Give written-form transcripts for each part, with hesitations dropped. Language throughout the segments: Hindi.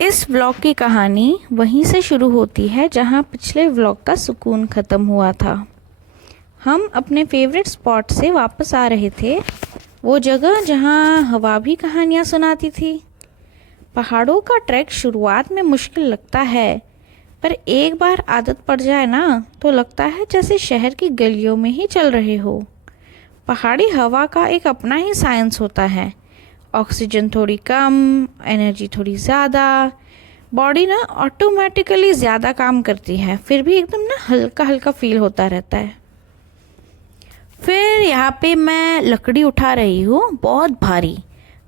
इस व्लॉग की कहानी वहीं से शुरू होती है जहां पिछले व्लॉग का सुकून ख़त्म हुआ था। हम अपने फेवरेट स्पॉट से वापस आ रहे थे, वो जगह जहां हवा भी कहानियां सुनाती थी। पहाड़ों का ट्रैक शुरुआत में मुश्किल लगता है, पर एक बार आदत पड़ जाए ना तो लगता है जैसे शहर की गलियों में ही चल रहे हो। पहाड़ी हवा का एक अपना ही साइंस होता है। ऑक्सीजन थोड़ी कम, एनर्जी थोड़ी ज़्यादा, बॉडी ना ऑटोमेटिकली ज़्यादा काम करती है, फिर भी एकदम ना हल्का हल्का फील होता रहता है। फिर यहाँ पे मैं लकड़ी उठा रही हूँ, बहुत भारी।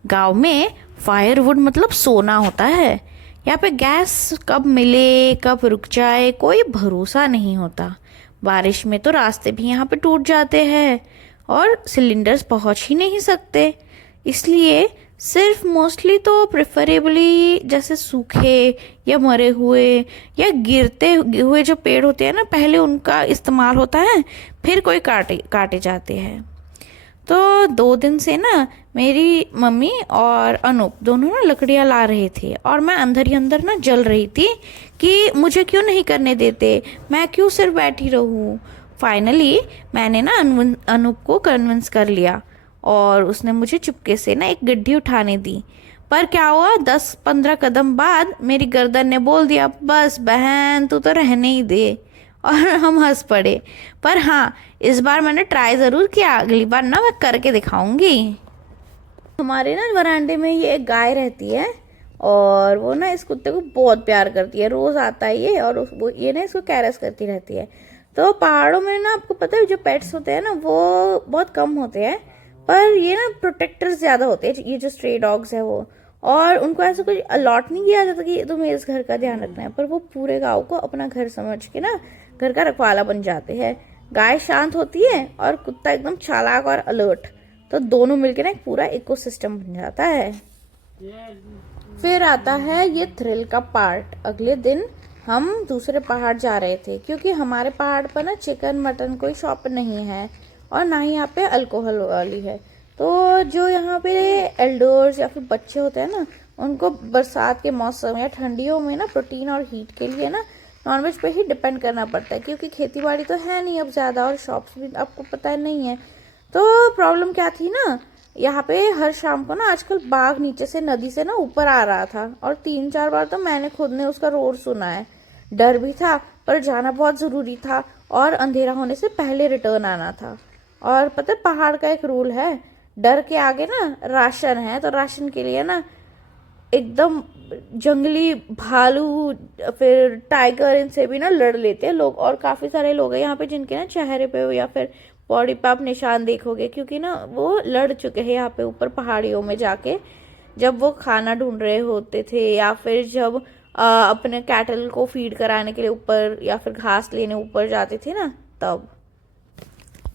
गांव में फायरवुड मतलब सोना होता है। यहाँ पे गैस कब मिले कब रुक जाए कोई भरोसा नहीं होता। बारिश में तो रास्ते भी यहाँ पे टूट जाते हैं और सिलेंडर्स पहुँच ही नहीं सकते। इसलिए सिर्फ मोस्टली तो प्रेफरेबली जैसे सूखे या मरे हुए या गिरते हुए जो पेड़ होते हैं ना, पहले उनका इस्तेमाल होता है, फिर कोई काटे काटे जाते हैं। तो 2 दिन से ना मेरी मम्मी और अनूप दोनों ना लकड़ियाँ ला रहे थे और मैं अंदर ही अंदर ना जल रही थी कि मुझे क्यों नहीं करने देते, मैं क्यों सिर्फ बैठी रहूं। फाइनली मैंने ना अनूप को कन्विंस कर लिया और उसने मुझे चुपके से ना एक गड्ढी उठाने दी। पर क्या हुआ, 10-15 कदम बाद मेरी गर्दन ने बोल दिया, बस बहन तू तो रहने ही दे। और हम हंस पड़े। पर हाँ, इस बार मैंने ट्राई ज़रूर किया, अगली बार ना मैं करके दिखाऊंगी। हमारे ना वरांडे में ये एक गाय रहती है और वो ना इस कुत्ते को बहुत प्यार करती है। रोज़ आता है ये और वो ये ना इसको कैरस करती रहती है। तो पहाड़ों में ना आपको पता है जो पेट्स होते हैं ना वो बहुत कम होते हैं, पर ये ना प्रोटेक्टर्स ज़्यादा होते हैं, ये जो स्ट्रे डॉग्स है वो। और उनको ऐसा कुछ अलॉट नहीं किया जाता कि तुम्हें इस घर का ध्यान रखना है, पर वो पूरे गाँव को अपना घर समझ के ना घर का रखवाला बन जाते हैं। गाय शांत होती है और कुत्ता एकदम चालाक और अलर्ट, तो दोनों मिलकर ना एक पूरा इकोसिस्टम बन जाता है। फिर आता है ये थ्रिल का पार्ट। अगले दिन हम दूसरे पहाड़ जा रहे थे क्योंकि हमारे पहाड़ पर ना चिकन मटन कोई शॉप नहीं है और ना ही यहाँ पे अल्कोहल वाली है। तो जो यहाँ पे एल्डर्स या फिर बच्चे होते हैं ना, उनको बरसात के मौसम या ठंडियों में ना प्रोटीन और हीट के लिए ना नॉनवेज पे ही डिपेंड करना पड़ता है, क्योंकि खेती बाड़ी तो है नहीं अब ज़्यादा और शॉप्स भी आपको पता है नहीं है। तो प्रॉब्लम क्या थी ना, यहाँ पे हर शाम को ना आजकल बाघ नीचे से नदी से ना ऊपर आ रहा था और 3-4 बार तो मैंने खुद ने उसका रोर सुना है। डर भी था, पर जाना बहुत ज़रूरी था और अंधेरा होने से पहले रिटर्न आना था। और पता है पहाड़ का एक रूल है, डर के आगे ना राशन है, तो राशन के लिए ना एकदम जंगली भालू फिर टाइगर इनसे भी ना लड़ लेते हैं लोग। और काफ़ी सारे लोग हैं यहाँ पे जिनके ना चेहरे पे या फिर बॉडी पे आप निशान देखोगे, क्योंकि ना वो लड़ चुके हैं यहाँ पे ऊपर पहाड़ियों में जाके, जब वो खाना ढूंढ रहे होते थे या फिर जब अपने कैटल को फीड कराने के लिए ऊपर या फिर घास लेने ऊपर जाते थे ना तब।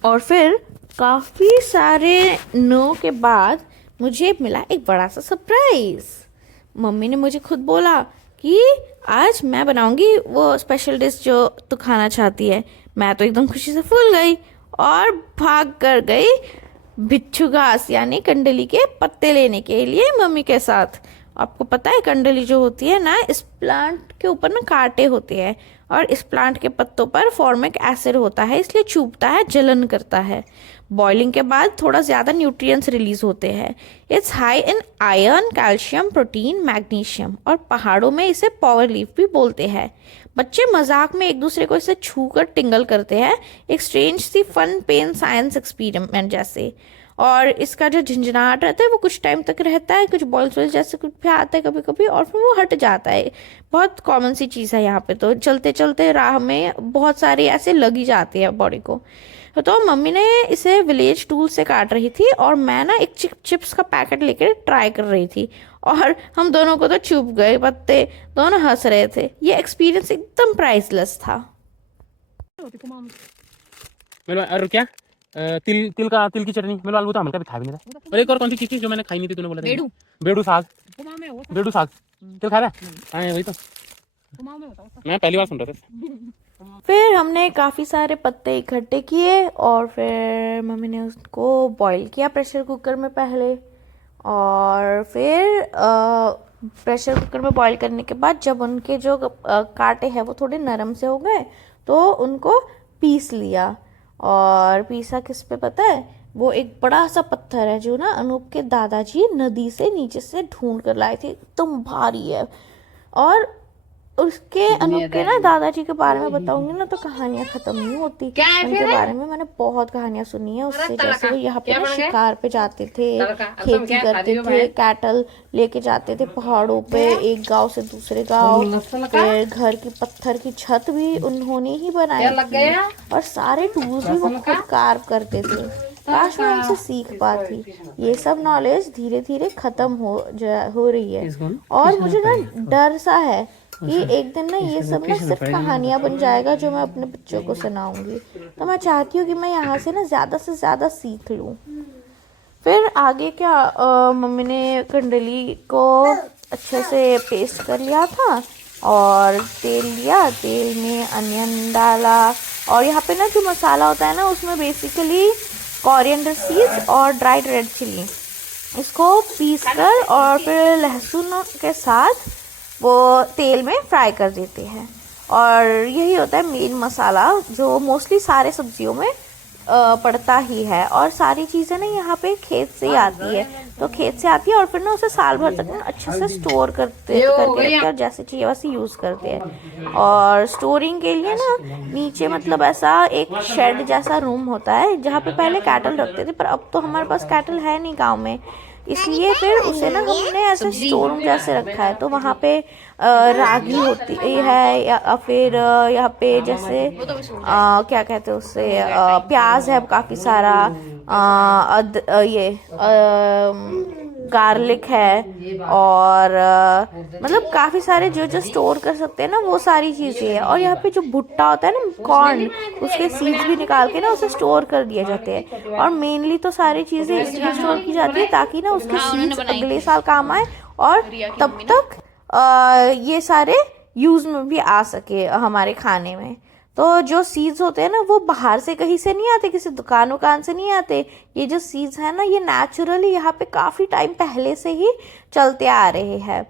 और फिर काफ़ी सारे नो के बाद मुझे मिला एक बड़ा सा सरप्राइज। मम्मी ने मुझे खुद बोला कि आज मैं बनाऊंगी वो स्पेशल डिश जो तू खाना चाहती है। मैं तो एकदम खुशी से फूल गई और भाग कर गई बिच्छू घास यानी कंडली के पत्ते लेने के लिए मम्मी के साथ। आपको पता है कंडली जो होती है ना, इस प्लांट के ऊपर ना कांटे होते हैं और इस प्लांट के पत्तों पर फॉर्मिक एसिड होता है, इसलिए चुभता है, जलन करता है। बॉइलिंग के बाद थोड़ा ज़्यादा न्यूट्रिएंट्स रिलीज होते हैं। It's high in iron, calcium, protein, magnesium और पहाड़ों में इसे पावर लीफ भी बोलते हैं। बच्चे मजाक में एक दूसरे को इसे छू कर टिंगल करते हैं, एक स्ट्रेंज सी फन पेन साइंस एक्सपेरिमेंट जैसे। और इसका जो झंझनाहट रहता है वो कुछ टाइम तक रहता है, कुछ बॉल्स जैसे कुछ भी आता है कभी कभी और फिर वो हट जाता है। बहुत कॉमन सी चीज़ है यहाँ पे, तो चलते चलते राह में बहुत सारे ऐसे लग ही जाते हैं बॉडी को। तो मम्मी ने इसे विलेज टूल से काट रही थी और मैं ना एक चिप्स का पैकेट लेकर ट्राई कर रही थी और हम दोनों को तो चुभ गए पत्ते, दोनों हंस रहे थे। ये एक्सपीरियंस एकदम प्राइसलेस था। और क्या तिल तिल की चटनी मेरे वाल का भी खा भी नहीं था। और एक और कौन सी चीज थी जो मैंने खाई नहीं थी, तूने बोला था बेडू साग। बेडू साग तिल खा रहा है? वही तो मैं पहली बार सुन रहा था। फिर हमने काफ़ी सारे पत्ते इकट्ठे किए और फिर मम्मी ने उसको बॉईल किया प्रेशर कुकर में पहले, और फिर प्रेशर कुकर में बॉईल करने के बाद जब उनके जो कांटे हैं वो थोड़े नरम से हो गए तो उनको पीस लिया। और पीसा किस पे पता है? वो एक बड़ा सा पत्थर है जो ना अनूप के दादाजी नदी से नीचे से ढूंढ कर लाए थे, एकदम भारी है। और उसके अनूप के ना दादाजी के बारे में बताऊंगी ना तो कहानियां खत्म नहीं होती। उनके बारे में मैंने बहुत कहानियां सुनी है उससे। जैसे वो यहाँ पे ना शिकार पे जाते थे, खेती करते थे, कैटल लेके जाते थे पहाड़ों पे एक गांव से दूसरे गांव। फिर घर की पत्थर की छत भी उन्होंने ही बनाई थी और सारे टूल्स भी वो खुद कार्व करते थे। काश मैं उनसे सीख पाती। ये सब नॉलेज धीरे धीरे खत्म हो रही है और मुझे ना डर सा है कि एक दिन ना ये सब ना सिर्फ कहानियां बन जाएगा जो मैं अपने बच्चों को सुनाऊंगी। तो मैं चाहती हूँ कि मैं यहाँ से ना ज़्यादा से ज़्यादा सीख लूँ। फिर आगे क्या, मम्मी ने कंडली को अच्छे से पेस्ट कर लिया था और तेल लिया, तेल में अनियन डाला। और यहाँ पे ना जो मसाला होता है ना उसमें बेसिकली कोरिएंडर सीड्स और ड्राइड रेड चिली, इसको पीस कर और फिर लहसुन के साथ वो तेल में फ्राई कर देते हैं। और यही होता है मेन मसाला जो मोस्टली सारे सब्जियों में पड़ता ही है। और सारी चीज़ें ना यहाँ पे खेत से ही आती है, तो खेत से आती है और फिर ना उसे साल भर तक ना अच्छे से स्टोर करके रखते हैं, जैसे चाहिए वैसे यूज़ करते हैं। और स्टोरिंग के लिए ना नीचे मतलब ऐसा एक शेड जैसा रूम होता है जहाँ पे पहले कैटल रखते थे, पर अब तो हमारे पास कैटल है नहीं गाँव में, इसलिए फिर उसे ना हमने ऐसे स्टोर रूम जैसे रखा है। तो वहाँ पे रागी होती है या फिर यहाँ पे जैसे क्या कहते हैं उससे, प्याज है काफ़ी सारा, ये गार्लिक है और मतलब काफ़ी सारे जो जो स्टोर कर सकते हैं ना वो सारी चीज़ें हैं। और यहाँ पे जो भुट्टा होता है ना कॉर्न, उसके सीड्स भी निकाल के ना उसे स्टोर कर दिए जाते हैं। और मेनली तो सारी चीज़ें इसलिए स्टोर की जाती है ताकि ना उसके सीड्स अगले साल काम आए और तब तक ये सारे यूज़ में भी आ सके हमारे खाने में। तो जो सीड्स होते हैं ना वो बाहर से कहीं से नहीं आते, किसी दुकान से नहीं आते। ये जो सीड्स हैं ना ये नेचुरली यहाँ पे काफ़ी टाइम पहले से ही चलते आ रहे हैं।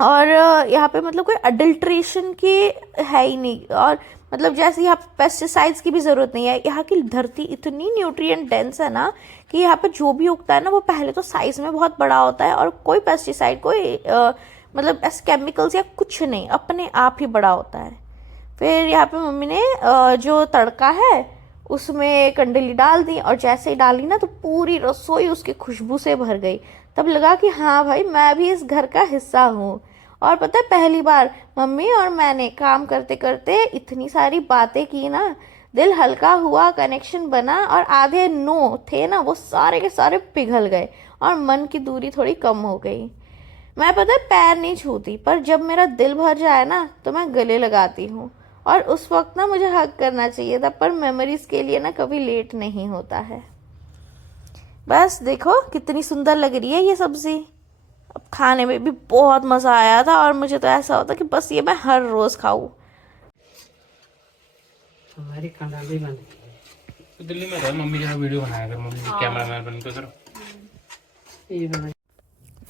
और यहाँ पे मतलब कोई अडल्ट्रेशन की है ही नहीं। और मतलब जैसे यहाँ पेस्टिसाइड्स की भी ज़रूरत नहीं है। यहाँ की धरती इतनी न्यूट्रिएंट डेंस है ना कि यहाँ पे जो भी उगता है ना वो पहले तो साइज़ में बहुत बड़ा होता है और कोई पेस्टिसाइड कोई मतलब ऐसे केमिकल्स या कुछ नहीं, अपने आप ही बड़ा होता है। फिर यहाँ पे मम्मी ने जो तड़का है उसमें कंडली डाल दी और जैसे ही डाली ना तो पूरी रसोई उसकी खुशबू से भर गई। तब लगा कि हाँ भाई मैं भी इस घर का हिस्सा हूँ। और पता है पहली बार मम्मी और मैंने काम करते करते इतनी सारी बातें की ना, दिल हल्का हुआ, कनेक्शन बना और आधे नो थे ना वो सारे के सारे पिघल गए और मन की दूरी थोड़ी कम हो गई। मैं पता है पैर नहीं छूती, पर जब मेरा दिल भर जाए ना तो मैं गले लगाती हूँ। और उस वक्त ना मुझे हग करना चाहिए था, पर मेमोरीज के लिए ना कभी लेट नहीं होता है। बस देखो कितनी सुंदर लग रही है ये सब्जी। अब खाने में भी बहुत मज़ा आया था और मुझे तो ऐसा होता कि बस ये मैं हर रोज़ खाऊं। हमारी कंडाली बनी तो दिल्ली में रह, मम्मी जरा वीडियो बनाया कर, मम्मी कैमरा मैन बन के करो। ये बना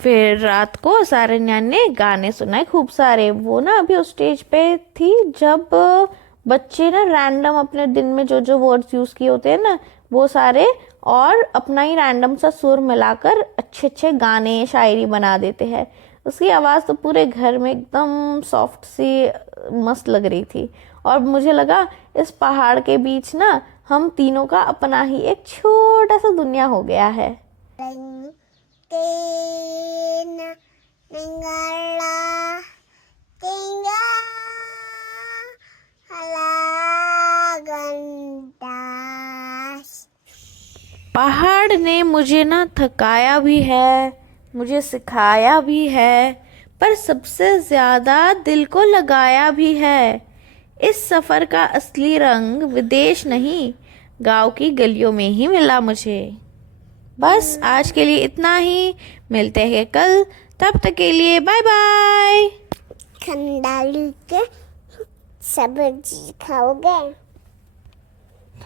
फिर रात को सारन्या ने गाने सुनाए खूब सारे। वो ना अभी उस स्टेज पे थी जब बच्चे ना रैंडम अपने दिन में जो जो वर्ड्स यूज़ किए होते हैं ना वो सारे और अपना ही रैंडम सा सुर मिलाकर अच्छे अच्छे गाने शायरी बना देते हैं। उसकी आवाज़ तो पूरे घर में एकदम सॉफ्ट सी मस्त लग रही थी। और मुझे लगा इस पहाड़ के बीच ना हम तीनों का अपना ही एक छोटा सा दुनिया हो गया है। पहाड़ ने मुझे ना थकाया भी है, मुझे सिखाया भी है, पर सबसे ज़्यादा दिल को लगाया भी है। इस सफ़र का असली रंग विदेश नहीं, गांव की गलियों में ही मिला मुझे। बस आज के लिए इतना ही, मिलते हैं कल, तब तक के लिए बाय बाय। कंडाली के सब्जी खाओगे?